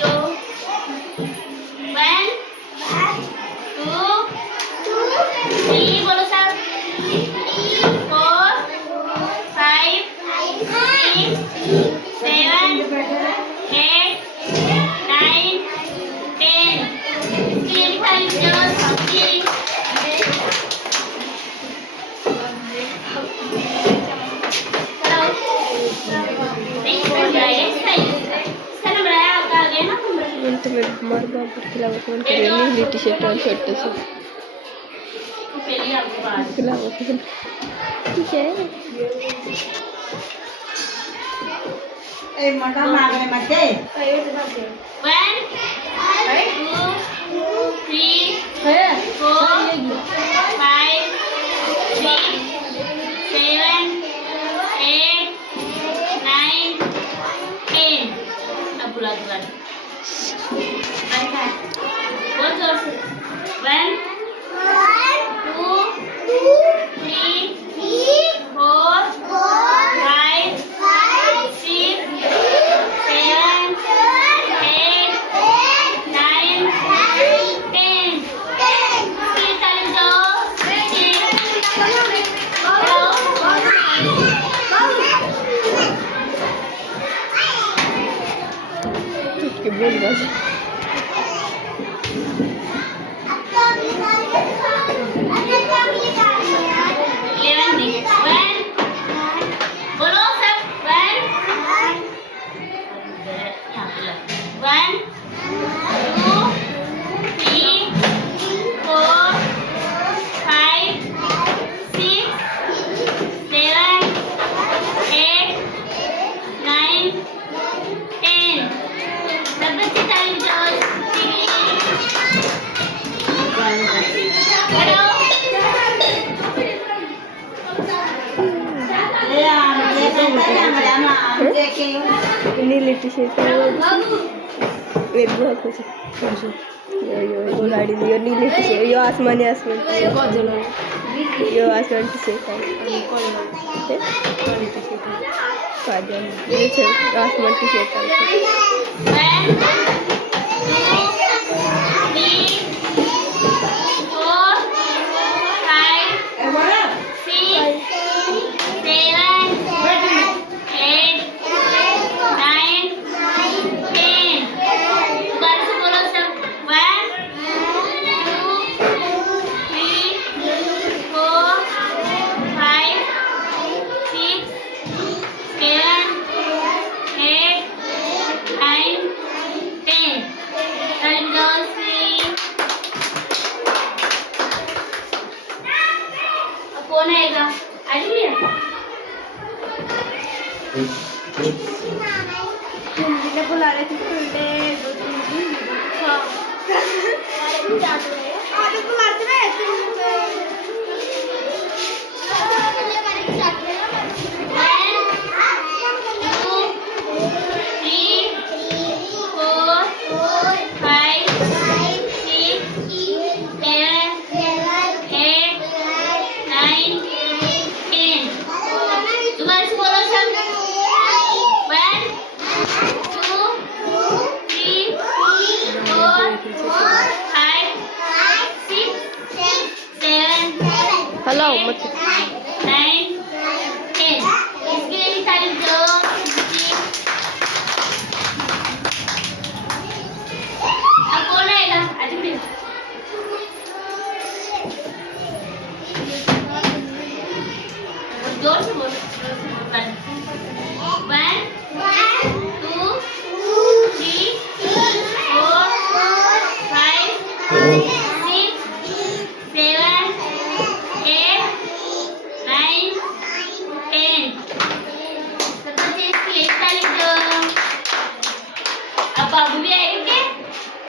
जो 1 2 3 बोलो सब 4 5 6 7 8 9 10 Screen time just 3 तुम्हें मार बाप खिलावा कौन करे नीली टी शर्ट और शर्ट से खिलावा कौन ठीक है ए मोटा मागणे मध्ये 1 2 3 4 5 6 7 8 9 10 अब बुला बुला बहुत जोर से 1 2 3 4 5 6 7 8 9 10 Screen time जो के बोल बस 11 बोलो सब 1 1 2 3 4 5 6 7 8 9 10 सब बच्चे टाइम जाओ नीली टी शर्ट एक बहुत कुछ यो गाड़ी यो नीली टी शर्ट यो आसमानी आसमान यो आसमान टी शर्ट है आसमान टी शर्ट 2 3 बुला रहे थे